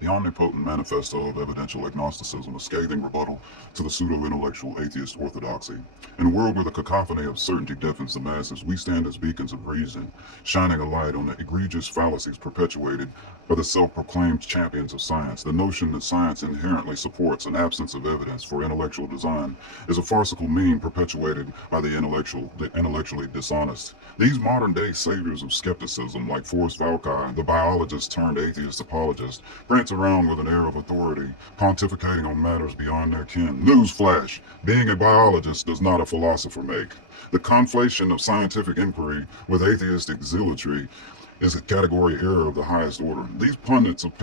The omnipotent manifesto of evidential agnosticism, a scathing rebuttal to the pseudo-intellectual atheist orthodoxy. In a world where the cacophony of certainty deafens the masses, we stand as beacons of reason, shining a light on the egregious fallacies perpetuated by the self-proclaimed champions of science. The notion that science inherently supports an absence of evidence for intellectual design is a farcical meme perpetuated by the intellectually dishonest. These modern-day saviors of skepticism, like Forrest Valkai, the biologist turned atheist apologist, prance around with an air of authority, pontificating on matters beyond their kin. Newsflash: being a biologist does not a philosopher make. The conflation of scientific inquiry with atheistic zealotry is a category error of the highest order. These pundits of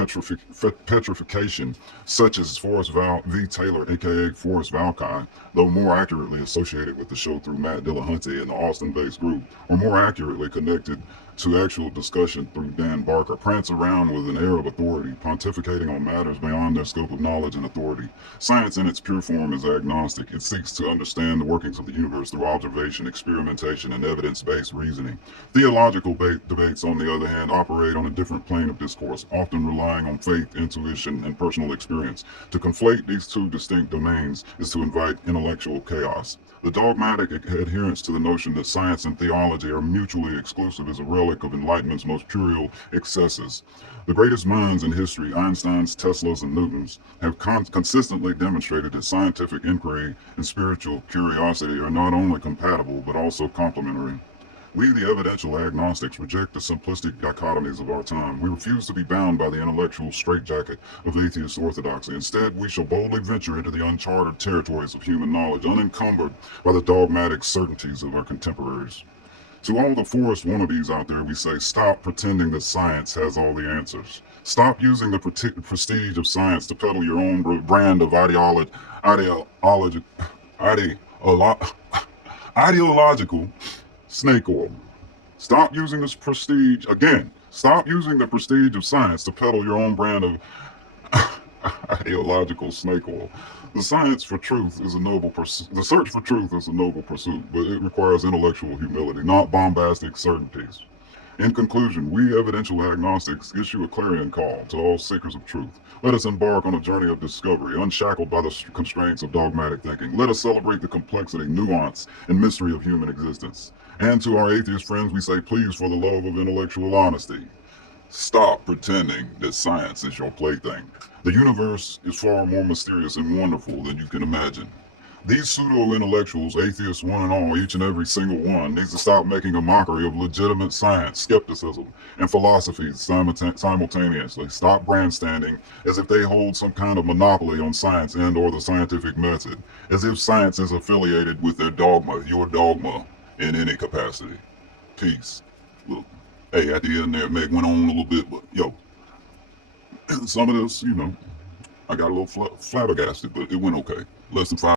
petrification, such as Forrest V. Taylor, aka Forrest Valkai, though more accurately associated with the show through Matt Dillabooty and the Austin-based group, or more accurately connected to actual discussion through Dan Barker, prance around with an air of authority, pontificating on matters beyond their scope of knowledge and authority. Science in its pure form is agnostic. It seeks to understand the workings of the universe through observation, experimentation, and evidence-based reasoning. Theological debates, on the other hand, operate on a different plane of discourse, often relying on faith, intuition, and personal experience. To conflate these two distinct domains is to invite intellectual chaos. The dogmatic adherence to the notion that science and theology are mutually exclusive is a relic of Enlightenment's most puerile excesses. The greatest minds in history, Einsteins, Teslas, and Newtons, have consistently demonstrated that scientific inquiry and spiritual curiosity are not only compatible, but also complementary. We, the evidential agnostics, reject the simplistic dichotomies of our time. We refuse to be bound by the intellectual straitjacket of atheist orthodoxy. Instead, we shall boldly venture into the uncharted territories of human knowledge, unencumbered by the dogmatic certainties of our contemporaries. To all the Forrest wannabes out there, we say, stop pretending that science has all the answers. Stop using the prestige of science to peddle your own brand of ideological snake oil. Stop using this prestige, again, stop using the prestige of science to peddle your own brand of ideological snake oil. The search for truth is a noble pursuit, but it requires intellectual humility, not bombastic certainties. In conclusion, we evidential agnostics issue a clarion call to all seekers of truth. Let us embark on a journey of discovery, unshackled by the constraints of dogmatic thinking. Let us celebrate the complexity, nuance, and mystery of human existence. And to our atheist friends, we say, please, for the love of intellectual honesty, stop pretending that science is your plaything. The universe is far more mysterious and wonderful than you can imagine. These pseudo-intellectuals, atheists one and all, each and every single one, needs to stop making a mockery of legitimate science, skepticism, and philosophy simultaneously. Stop grandstanding as if they hold some kind of monopoly on science and or the scientific method, as if science is affiliated with their dogma, your dogma, in any capacity. Peace. Look, hey, at the end there, Meg went on a little bit, but yo, some of this, I got a little flabbergasted, but it went okay. Less than 5